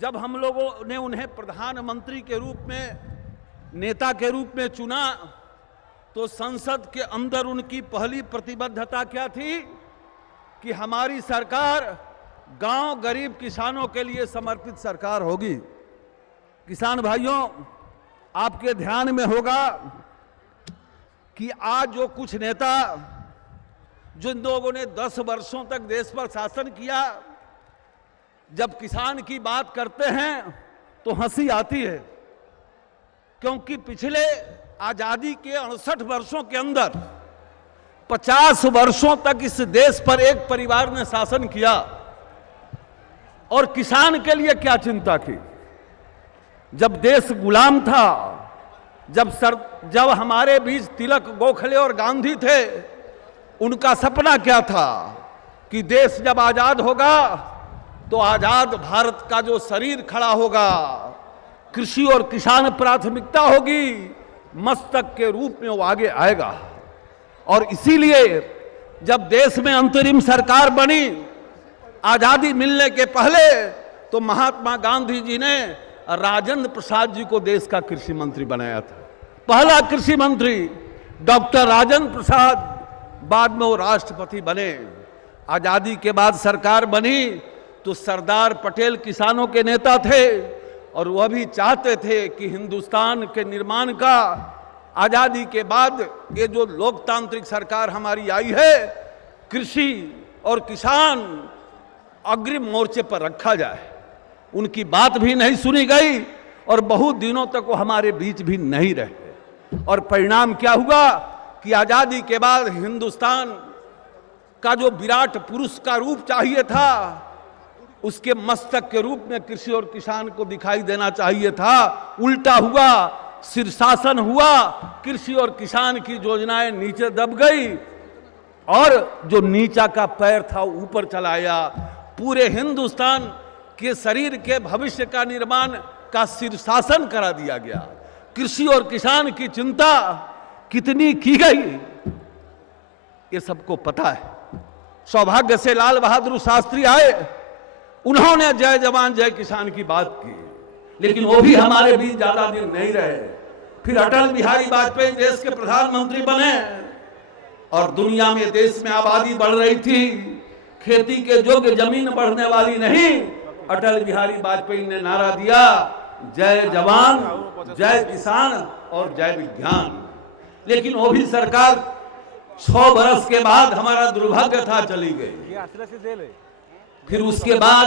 जब हम लोगों ने उन्हें प्रधानमंत्री के रूप में, नेता के रूप में चुना, तो संसद के अंदर उनकी पहली प्रतिबद्धता क्या थी कि हमारी सरकार गांव गरीब किसानों के लिए समर्पित सरकार होगी। किसान भाइयों, आपके ध्यान में होगा कि आज जो कुछ नेता, जिन लोगों ने 10 वर्षों तक देश पर शासन किया, जब किसान की बात करते हैं तो हंसी आती है, क्योंकि पिछले आजादी के 68 वर्षों के अंदर 50 वर्षों तक इस देश पर एक परिवार ने शासन किया और किसान के लिए क्या चिंता की। जब देश गुलाम था, जब हमारे बीच तिलक, गोखले और गांधी थे, उनका सपना क्या था कि देश जब आजाद होगा तो आजाद भारत का जो शरीर खड़ा होगा, कृषि और किसान प्राथमिकता होगी, मस्तक के रूप में वो आगे आएगा। और इसीलिए जब देश में अंतरिम सरकार बनी आजादी मिलने के पहले, तो महात्मा गांधी जी ने राजेंद्र प्रसाद जी को देश का कृषि मंत्री बनाया था। पहला कृषि मंत्री डॉक्टर राजेंद्र प्रसाद, बाद में वो राष्ट्रपति बने। आजादी के बाद सरकार बनी तो सरदार पटेल किसानों के नेता थे और वह भी चाहते थे कि हिंदुस्तान के निर्माण का आजादी के बाद ये जो लोकतांत्रिक सरकार हमारी आई है, कृषि और किसान अग्रिम मोर्चे पर रखा जाए। उनकी बात भी नहीं सुनी गई और बहुत दिनों तक वो हमारे बीच भी नहीं रहे। और परिणाम क्या हुआ कि आजादी के बाद हिंदुस्तान का जो विराट पुरुष का रूप चाहिए था, उसके मस्तक के रूप में कृषि और किसान को दिखाई देना चाहिए था, उल्टा हुआ, शीर्षासन हुआ, कृषि और किसान की योजनाएं नीचे दब गई और जो नीचा का पैर था ऊपर चला आया। पूरे हिंदुस्तान के शरीर के भविष्य का निर्माण का शीर्षासन करा दिया गया। कृषि और किसान की चिंता कितनी की गई, ये सबको पता है। सौभाग्य से लाल बहादुर शास्त्री आए, उन्होंने जय जवान जय किसान की बात की, लेकिन वो भी हमारे बीच ज्यादा दिन नहीं रहे। फिर अटल बिहारी वाजपेयी देश के प्रधानमंत्री बने और दुनिया में देश में आबादी बढ़ रही थी, खेती के योग्य जमीन बढ़ने वाली नहीं। अटल बिहारी वाजपेयी ने नारा दिया, जय जवान जय किसान और जय विज्ञान। लेकिन वो भी सरकार 6 बरस के बाद, हमारा दुर्भाग्य था, चली गई। फिर उसके बाद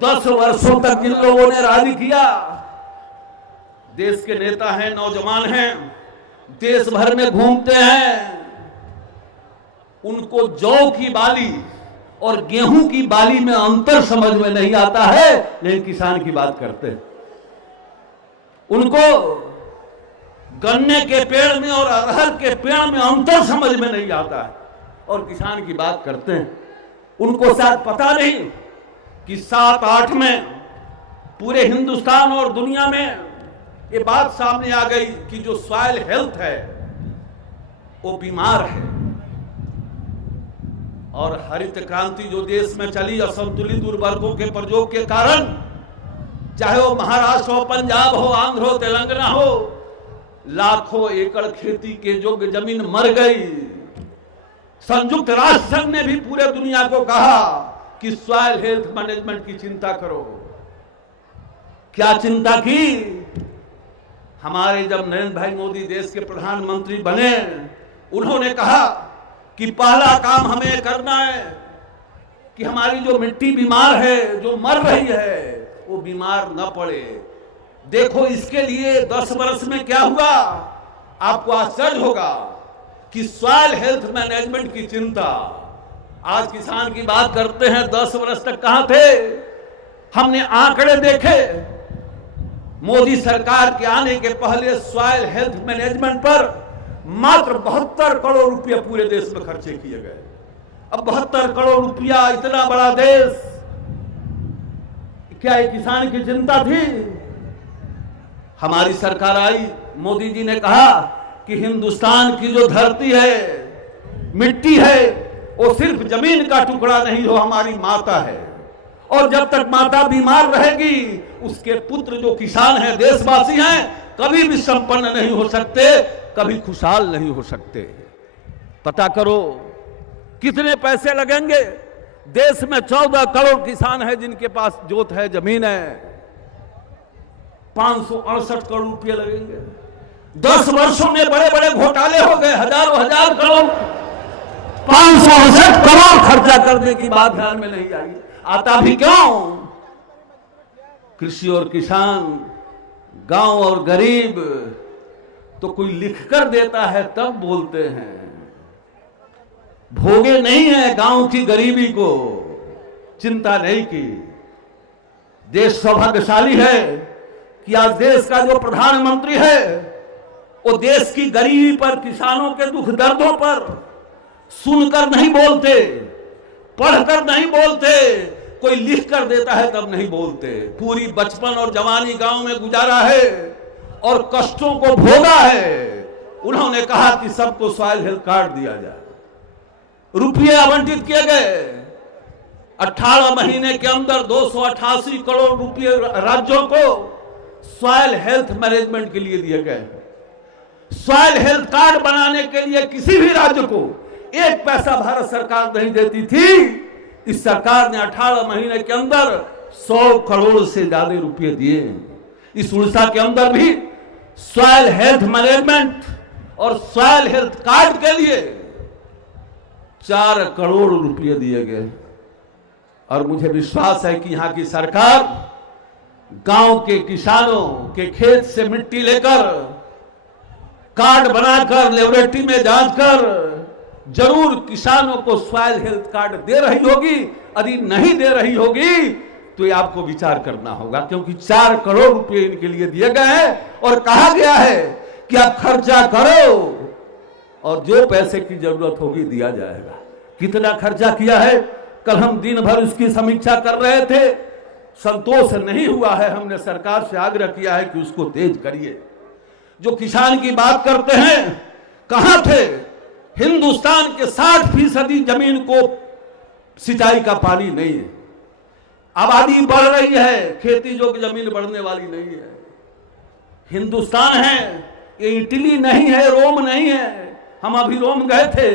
10 वर्षों तक जिन लोगों ने राज किया, देश के नेता हैं, नौजवान हैं, देश भर में घूमते हैं, उनको जौ की बाली और गेहूं की बाली में अंतर समझ में नहीं आता है, लेकिन किसान की बात करते हैं। उनको गन्ने के पेड़ में और अरहर के पेड़ में अंतर समझ में नहीं आता है और किसान की बात करते हैं। उनको शायद पता नहीं कि 7-8 में पूरे हिंदुस्तान और दुनिया में ये बात सामने आ गई कि जो सॉइल हेल्थ है वो बीमार है। और हरित क्रांति जो देश में चली असंतुलित उर्वरकों के प्रयोग के कारण, चाहे वो महाराष्ट्र हो, पंजाब हो, आंध्र हो, तेलंगाना हो, लाखों एकड़ खेती के योग्य जमीन मर गई। संयुक्त राष्ट्र संघ ने भी पूरे दुनिया को कहा कि सॉइल हेल्थ मैनेजमेंट की चिंता करो। क्या चिंता की? हमारे जब नरेंद्र भाई मोदी देश के प्रधानमंत्री बने, उन्होंने कहा कि पहला काम हमें करना है कि हमारी जो मिट्टी बीमार है, जो मर रही है, वो बीमार न पड़े। देखो इसके लिए 10 वर्ष में क्या हुआ, आपको आश्चर्य होगा कि सॉइल हेल्थ मैनेजमेंट की चिंता। आज किसान की बात करते हैं, 10 वर्ष तक कहां थे? हमने आंकड़े देखे, मोदी सरकार के आने के पहले सॉइल हेल्थ मैनेजमेंट पर मात्र 72 करोड़ रुपया पूरे देश में खर्चे किए गए। अब 72 करोड़ रुपया, इतना बड़ा देश, क्या ये किसान की चिंता थी? हमारी सरकार आई, मोदी जी ने कहा कि हिंदुस्तान की जो धरती है, मिट्टी है, वो सिर्फ जमीन का टुकड़ा नहीं, वो हमारी माता है। और जब तक माता बीमार रहेगी उसके पुत्र जो किसान हैं, देशवासी हैं, कभी भी संपन्न नहीं हो सकते, कभी खुशहाल नहीं हो सकते। पता करो कितने पैसे लगेंगे। देश में 14 करोड़ किसान हैं जिनके पास जोत है, जमीन है। 568 करोड़ रुपए लगेंगे। 10 वर्षों में बड़े बड़े घोटाले हो गए, हजारों हजार करोड़, 568 करोड़ खर्चा करने की बात ध्यान में नहीं आई। आता भी क्यों? कृषि और किसान, गांव और गरीब तो कोई लिख कर देता है तब बोलते हैं, भोगे नहीं है गांव की गरीबी को, चिंता नहीं की। देश सौभाग्यशाली है कि आज देश का जो प्रधानमंत्री है वो देश की गरीबी पर, किसानों के दुख दर्दों पर सुनकर नहीं बोलते, पढ़कर नहीं बोलते, कोई लिख कर देता है तब नहीं बोलते। पूरी बचपन और जवानी गांव में गुजारा है और कष्टों को भोगा है। उन्होंने कहा कि सबको सॉइल हेल्थ कार्ड दिया जाए, रुपये आवंटित किए गए। 18 महीने के अंदर 288 करोड़ रुपये राज्यों को सॉइल हेल्थ मैनेजमेंट के लिए दिए गए। सॉइल हेल्थ कार्ड बनाने के लिए किसी भी राज्य को 1 पैसा भारत सरकार नहीं देती थी। इस सरकार ने 18 महीने के अंदर 100 करोड़ से ज्यादा रुपये दिए। इस उड़ीसा के अंदर भी सॉइल हेल्थ मैनेजमेंट और सॉइल हेल्थ कार्ड के लिए 4 करोड़ रुपये दिए गए। और मुझे विश्वास है कि यहां की सरकार गांव के किसानों के खेत से मिट्टी लेकर, कार्ड बनाकर, लेबोरेटरी में जांच कर जरूर किसानों को सॉइल हेल्थ कार्ड दे रही होगी। यदि नहीं दे रही होगी तो ये आपको विचार करना होगा, क्योंकि 4 करोड़ रुपए इनके लिए दिए गए हैं और कहा गया है कि आप खर्चा करो और जो पैसे की जरूरत होगी दिया जाएगा। कितना खर्चा किया है, कल हम दिन भर उसकी समीक्षा कर रहे थे, संतोष नहीं हुआ है। हमने सरकार से आग्रह किया है कि उसको तेज करिए। जो किसान की बात करते हैं, कहां थे? हिंदुस्तान के 60% जमीन को सिंचाई का पानी नहीं है। आबादी बढ़ रही है, खेती योग्य जमीन बढ़ने वाली नहीं है। हिंदुस्तान है, ये इटली नहीं है, रोम नहीं है। हम अभी रोम गए थे,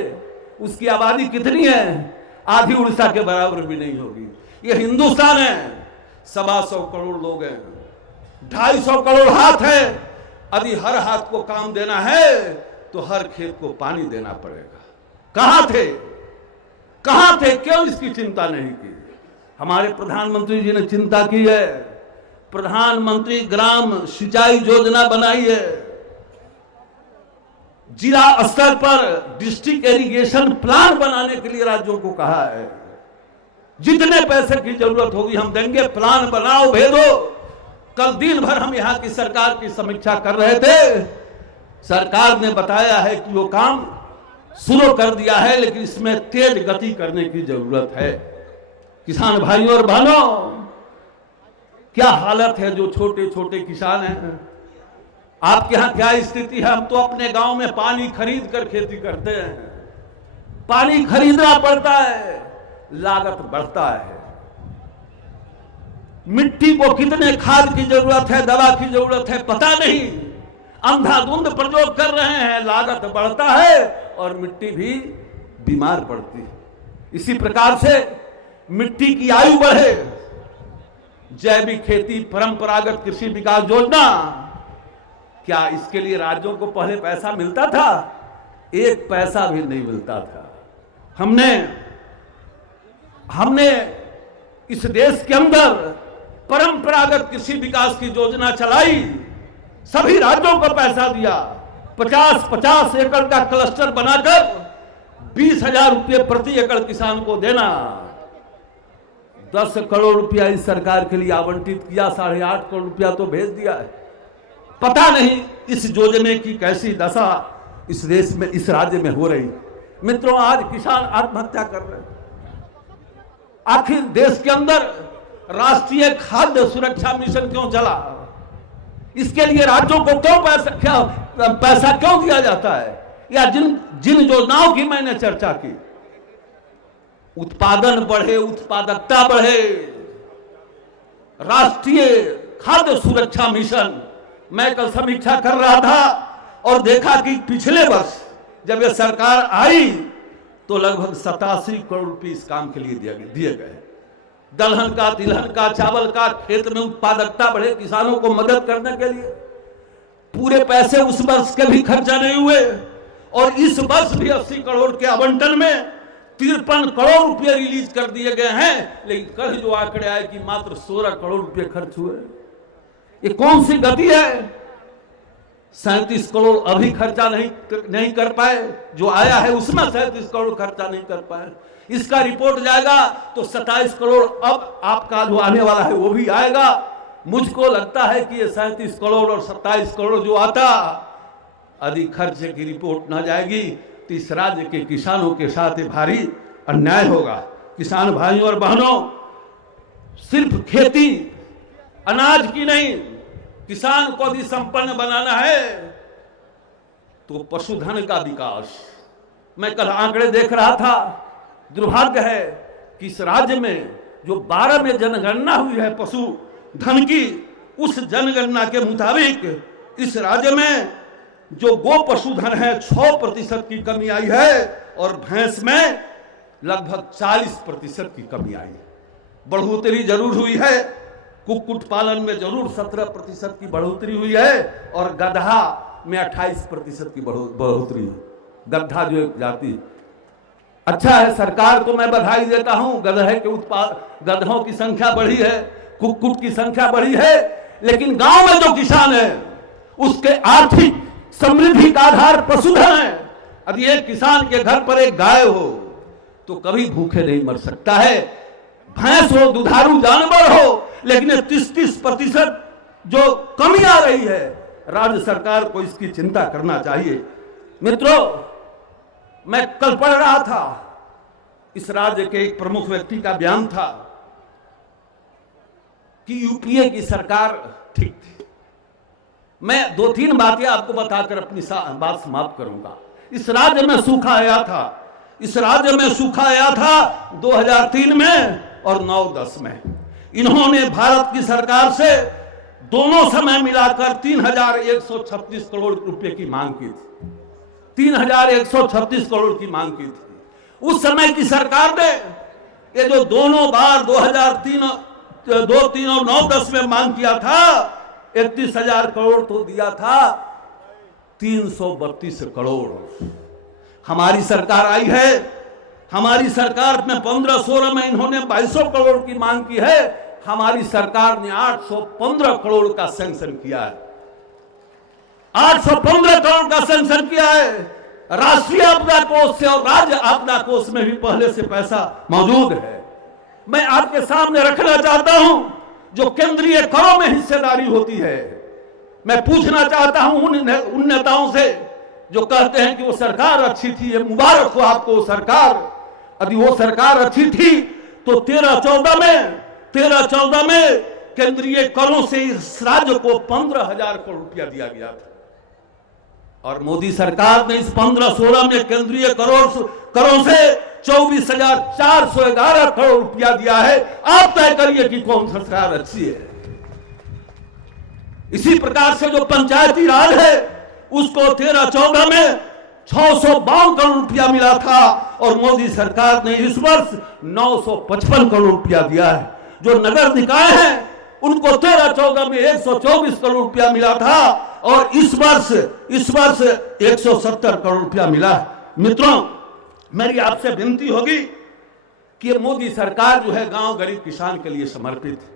उसकी आबादी कितनी है? आधी उड़ीसा के बराबर भी नहीं होगी। ये हिंदुस्तान है, 125 करोड़ लोग हैं, 250 करोड़ हाथ है। यदि हर हाथ को काम देना है तो हर खेत को पानी देना पड़ेगा। कहां थे? कहां थे? क्यों इसकी चिंता नहीं की? हमारे प्रधानमंत्री जी ने चिंता की है। प्रधानमंत्री ग्राम सिंचाई योजना बनाई है। जिला स्तर पर डिस्ट्रिक्ट इरिगेशन प्लान बनाने के लिए राज्यों को कहा है। जितने पैसे की जरूरत होगी हम देंगे, प्लान बनाओ, भेजो। कल दिन भर हम यहां की सरकार की समीक्षा कर रहे थे। सरकार ने बताया है कि वो काम शुरू कर दिया है, लेकिन इसमें तेज गति करने की जरूरत है। किसान भाइयों और बहनों, क्या हालत है जो छोटे छोटे किसान हैं। आपके यहां क्या स्थिति है? हम तो अपने गांव में पानी खरीद कर खेती करते हैं। पानी खरीदना पड़ता है, लागत बढ़ता है। मिट्टी को कितने खाद की जरूरत है, दवा की जरूरत है, पता नहीं। अंधाधुंध प्रयोग कर रहे हैं, लागत बढ़ता है और मिट्टी भी बीमार पड़ती है। इसी प्रकार से मिट्टी की आयु बढ़े, जैविक खेती, परंपरागत कृषि विकास योजना, क्या इसके लिए राज्यों को पहले पैसा मिलता था? 1 पैसा भी नहीं मिलता था। हमने इस देश के अंदर परंपरागत कृषि विकास की योजना चलाई, सभी राज्यों को पैसा दिया। 50-50 एकड़ का क्लस्टर बनाकर 20,000 रुपये प्रति एकड़ किसान को देना। 10 करोड़ रुपया इस सरकार के लिए आवंटित किया, 8.5 करोड़ रुपया तो भेज दिया है। पता नहीं इस योजना की कैसी दशा इस देश में, इस राज्य में हो रही। मित्रों, आज किसान आत्महत्या कर रहे हैं। आखिर देश के अंदर राष्ट्रीय खाद्य सुरक्षा मिशन क्यों चला? इसके लिए राज्यों को क्यों पैसा क्यों दिया जाता है? या जिन योजनाओं की मैंने चर्चा की, उत्पादन बढ़े, उत्पादकता बढ़े, राष्ट्रीय खाद्य सुरक्षा मिशन, मैं कल समीक्षा कर रहा था और देखा कि पिछले वर्ष जब यह सरकार आई तो लगभग 87 करोड़ रुपए इस काम के लिए दिए गए। दलहन का, तिलहन का, चावल का, खेत में उत्पादकता बढ़े, किसानों को मदद करने के लिए पूरे पैसे उस वर्ष के भी खर्चा नहीं हुए। और इस वर्ष भी 80 करोड़ के आवंटन में 53 करोड़ रुपए रिलीज कर दिए गए हैं, लेकिन कल जो आंकड़े आए कि मात्र 16 करोड़ रुपए खर्च हुए। ये कौन सी गति है? 37 करोड़ अभी खर्चा नहीं कर पाए, जो आया है उसमें 37 करोड़ खर्चा नहीं कर पाए। इसका रिपोर्ट जाएगा तो 27 करोड़ अब आपका जो आने वाला है वो भी आएगा। मुझको लगता है कि ये 37 करोड़ और 27 करोड़ जो आता अधिक खर्चे की रिपोर्ट ना जाएगी तो इस राज्य के किसानों के साथ भारी अन्याय होगा। किसान भाइयों और बहनों, सिर्फ खेती अनाज की नहीं, किसान को भी संपन्न बनाना है तो पशुधन का विकास। मैं कल आंकड़े देख रहा था, दुर्भाग्य है कि इस राज्य में जो 12 में जनगणना हुई है पशुधन की, उस जनगणना के मुताबिक इस राज्य में जो गो पशुधन है 6% की कमी आई है और भैंस में लगभग 40% की कमी आई है। बढ़ोतरी जरूर हुई है, कुक्कुट पालन में जरूर 17% की बढ़ोतरी हुई है और गधा में 28% की बढ़ोतरी हुई। गधा जो एक जाति, अच्छा है, सरकार को मैं बधाई देता हूं, गधों की संख्या बढ़ी है, कुक्कुट की संख्या बढ़ी है, लेकिन गांव में जो किसान है उसके आर्थिक समृद्धि का आधार पशुधन है। यदि एक किसान के घर पर एक गाय हो तो कभी भूखे नहीं मर सकता है। भैंस हो, दुधारू जानवर हो, लेकिन 30% जो कमी आ रही है, राज्य सरकार को इसकी चिंता करना चाहिए। मित्रों, मैं कल पढ़ रहा था, इस राज्य के एक प्रमुख व्यक्ति का बयान था कि यूपीए की सरकार ठीक थी। मैं 2-3 बातें आपको बताकर अपनी बात समाप्त करूंगा। इस राज्य में सूखा आया था, इस राज्य में सूखा आया था 2003 में और 9-10 में। इन्होंने भारत की सरकार से दोनों समय मिलाकर 3136 करोड़ रुपए की मांग की थी। 3136 करोड़ की मांग की थी। उस समय की सरकार ने ये जो दोनों बार 2003 और 9-10 में मांग किया था, 31,000 करोड़ तो दिया था, 332 करोड़। हमारी सरकार आई है, हमारी सरकार में 15-16 में इन्होंने 2200 करोड़ की मांग की है, हमारी सरकार ने 815 करोड़ का सैंक्शन किया है। 815 करोड़ का सैंक्शन किया है। राष्ट्रीय आपदा कोष से और राज्य आपदा कोष में भी पहले से पैसा मौजूद है। मैं आपके सामने रखना चाहता हूं, जो केंद्रीय करों में हिस्सेदारी होती है, मैं पूछना चाहता हूं उन नेताओं से जो कहते हैं कि वो सरकार अच्छी थी, ये मुबारक हो आपको वो सरकार। यदि वो सरकार अच्छी थी तो 13-14 में केंद्रीय करों से इस राज्य को 15,000 करोड़ रुपया दिया गया था और मोदी सरकार ने इस 15-16 में केंद्रीय करों से 24,411 करोड़ रुपया दिया है। आप तय करिए कि कौन सरकार अच्छी है। इसी प्रकार से जो पंचायती राज है उसको 13-14 में 652 करोड़ रुपया मिला था और मोदी सरकार ने इस वर्ष 955 करोड़ रुपया दिया है। जो नगर निकाय हैं उनको 13-14 में 124 करोड़ रुपया मिला था और इस वर्ष 170 करोड़ रुपया मिला है। मित्रों, मेरी आपसे विनती होगी कि मोदी सरकार जो है गांव गरीब किसान के लिए समर्पित है।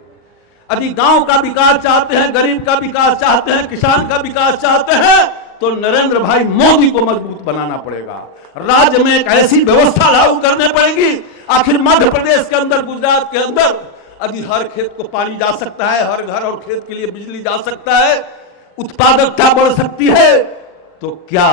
यदि गांव का विकास चाहते हैं, गरीब का विकास चाहते हैं, किसान का विकास चाहते हैं तो नरेंद्र भाई मोदी को मजबूत बनाना पड़ेगा। राज्य में एक ऐसी व्यवस्था लागू करनी पड़ेगी। आखिर मध्य प्रदेश के अंदर, गुजरात के अंदर यदि हर खेत को पानी जा सकता है, हर घर और खेत के लिए बिजली जा सकता है, उत्पादकता बढ़ सकती है, तो क्या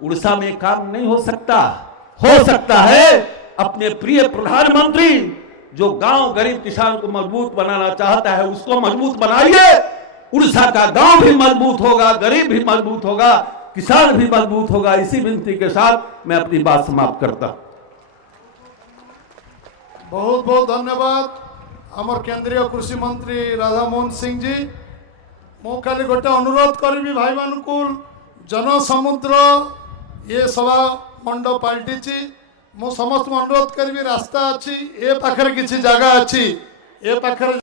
उड़ीसा में काम नहीं हो सकता? हो सकता है। अपने प्रिय प्रधानमंत्री जो गांव गरीब किसान को मजबूत बनाना चाहता है उसको मजबूत बनाइए। उड़ीसा का गांव भी मजबूत होगा, गरीब भी मजबूत होगा, किसान भी मजबूत होगा। इसी विनती के साथ मैं अपनी बात समाप्त करता। बहुत बहुत धन्यवाद। आमर केंद्रीय कृषि मंत्री राधामोहन सिंह जी मु खाली गोटे अनुरोध करी भाई मानू जनसमुद्र ये सभा मंडप पलटि मु समस्त अनुरोध करी रास्ता अच्छी ए पाखरे किसी जगह अच्छी ए पाखरे